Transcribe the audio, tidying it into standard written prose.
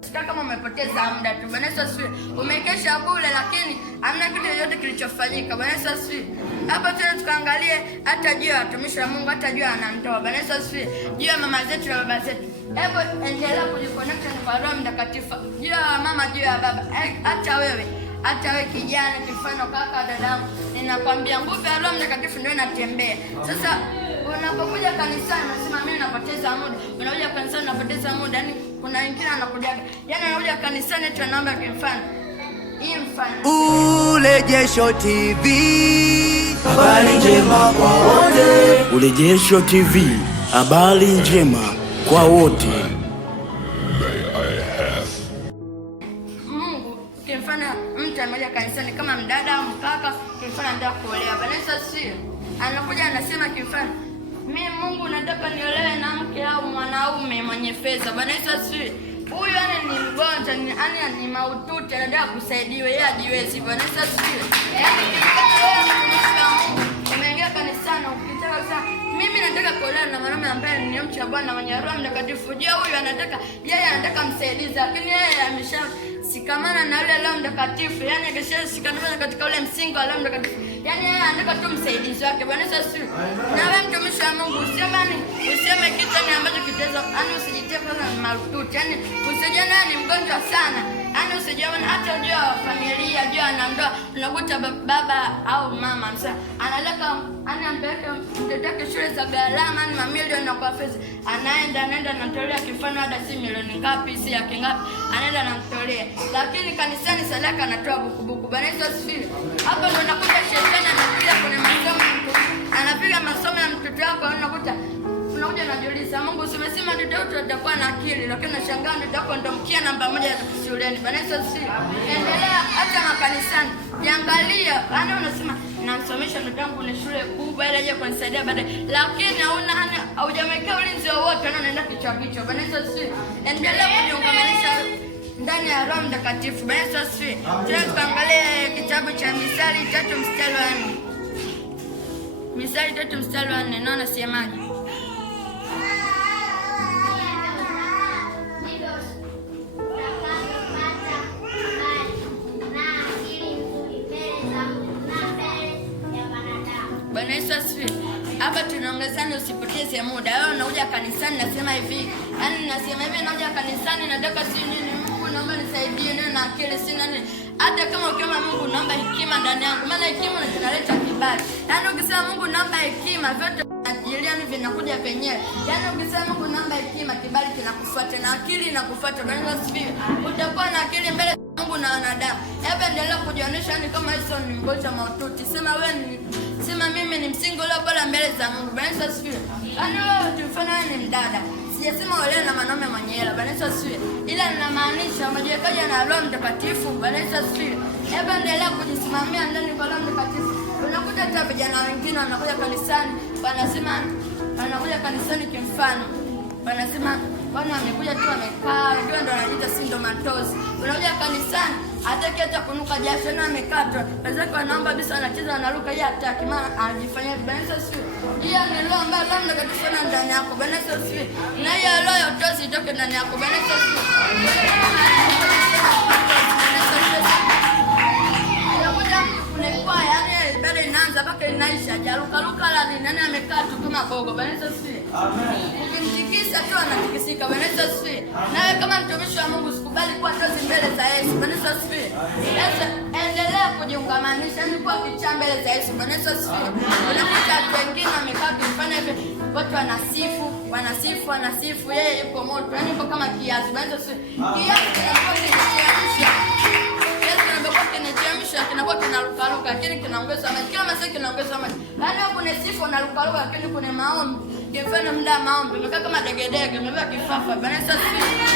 Sika kama umepoteza muda tu. Bwana Yesu asifiwe. Umekesha bure lakini hamna kitu chochote kilichofanyika. Bwana Yesu asifiwe. Hapa tena tukaangalie hata juu ya watumishi wa Mungu, hata juu ya wanandoa. Bwana Yesu asifiwe. Juu ya mama zetu na baba zetu. Hebu endelea kujiconnect na Roho Mtakatifu. Juu ya mama, juu ya baba. Hata wewe kijana, kifano, kaka, dada, ninakwambia nguvu ya Roho Mtakatifu ndio inatembea. Sasa unapokuja kanisani unasema mimi napoteza muda. Unakuja kanisani unapoteza muda. Yaani kuna wengine wanakuja. Yaani anakuja kanisani eti anaomba kimfano. Hii mfano. Urejesho TV. Habari njema kwa wote. Urejesho TV. Habari njema kwa wote. Mungu kimfano mtu anakuja kanisani kama mdada au mkaka, kimfano anataka kuolewa. Bwana Yesu asifiwe. Anakuja anasema kimfano, mimi Mungu nataka niolewe na mke au mwanaume mwenye fedha. Bwana Yesu asifiwe. Huyu ni mgonjwa, ni mahututi, anataka kusaidiwa, yeye hajiwezi. Bwana Yesu asifiwe. Yaani umeingia kanisani ukitaka kusema mimi nataka kuolewa na mwanaume ambaye ni mcha Bwana mwenye Roho Mtakatifu. Je, huyu yeye anataka msaidizi, lakini yeye ameshasikamana na yule Roho Mtakatifu. Yaani akishasikamana katika ule msingi wa Roho Mtakatifu. Yaani yeye anataka tu msaidizi wake. Bwana Yesu asifiwe. Na wewe mtumishi wa Mungu useme kitu ambacho kitaweza, yaani usijitie kwanza marututi. Yaani usijione ni mgonjwa sana. Yaani usijione hata ujua familia, ujua na ndoa, unakuta baba au mama msa analeka anampeleka mtoto wake shule za gharama ni mamilioni na kwa pesa. Anaenda anatolea kifano hata si milioni ngapi, si yake ngapi, anaenda anamtolea. Lakini kanisani sadaka anatoa bukubuku. Bwana Yesu asifiwe. Hapo ndo unakuta shetani anapiga kwenye masomo, anapiga masomo ya mtoto wako, unakuta unakuja unajiuliza, Mungu umesema mtoto wetu atakuwa na akili, lakini nashangaa mtoto wako ndo mkia namba 1 shuleni. Bwana Yesu asifiwe. Endelea hata makanisani. Jiangalia, yaani unasema namsomesha mtoto wangu ni shule kubwa ili aje kunisaidia baadaye, lakini haujamwekea ulinzi wowote, unaenda kichwa. Bwana Yesu asifiwe. Endelea kujiungamanisha ndani ya Roho Mtakatifu. Bwana Yesu asifiwe. Tuangalie kitabu cha Misali 3 mstari wa 4. Misali 3 mstari wa 4 naona semaje? Bwana Yesu asifiwe. Hapa tunaongezana usipoteze muda. Wewe unakuja kanisani nasema hivi. Yaani nasema hivi nakuja kanisani nataka si nini, Mungu naomba nisaidie nini na akili sina nini. Hata kama ukiomba Mungu naomba hekima ndani yangu. Maana hekima inaleta kibali. Yaani ukisema Mungu naomba hekima vyote ajiliani vinakuja penyewe. Yaani ukisema Mungu naomba hekima kibali kinakufuata na akili inakufuata. Bwana Yesu asifiwe. Utakuwa na akili mbele Mungu na wanadamu. Hebu endelea kujionyesha ni kama hizo ni mgonjwa mahututi. Sema mimi ni msingi ule bora mbele za Mungu. Bwana Yesu asifiwe. Yaani wewe tumfanye wewe ni mdada. Sijasema wale na wanaume mwenye hela. Bwana Yesu asifiwe. Ila ninamaanisha majiwekaje na Roho Mtakatifu. Bwana Yesu asifiwe. Hebu endelea kujisimamia ndani kwa Roho Mtakatifu. Unakuta hata vijana wengine wanakuja kanisani, wanakuja kanisani kimfano. Wanasema bwana amekuja tu amekaa, ndio anajiita si ndo matozi. Unakuja kanisani hataki hata kunuka jasho na amekatwa. Wazake wanaomba bisa anacheza anaruka yeye hataki maana anajifanyia. Bwana Yesu asifiwe. Hiyo ni roho ambayo Roho Mtakatifu ana ndani yako. Bwana Yesu asifiwe. Na hiyo roho ya utosi itoke ndani yako. Bwana Yesu asifiwe. Unakuja kunakuwa yaani bado inaanza mpaka inaisha. Jaruka la nani amekaa tu kama gogo. Bwana Yesu asifiwe. Amen. Ukimtikisa tu anatikisika. Bwana Yesu asifiwe. Nawe kama mtumishi wa Mungu usikubali kuwa tozi mbele za Yesu. Bwana Yesu asifiwe. Endelea kujiungamanisha ni kwa kicha mbele za Yesu. Bwana Yesu asifiwe. Unakuta watu wengine wamekaa kufanya hivi, watu wanasifu, yeye yuko moto. Yaani yuko kama kiasi. Bwana Yesu asifiwe. Kiasi kinakuwa kinachemsha. Yesu anapokuwa kinachemsha kinakuwa kinarukaruka, lakini kinaongeza maji. Kila masaa kinaongeza maji. Yaani hapo unasifu unarukaruka, lakini kuna maombi. Kifanya muda maombi, umekaa kama degedege, umebeba kifafa. Bwana Yesu asifiwe.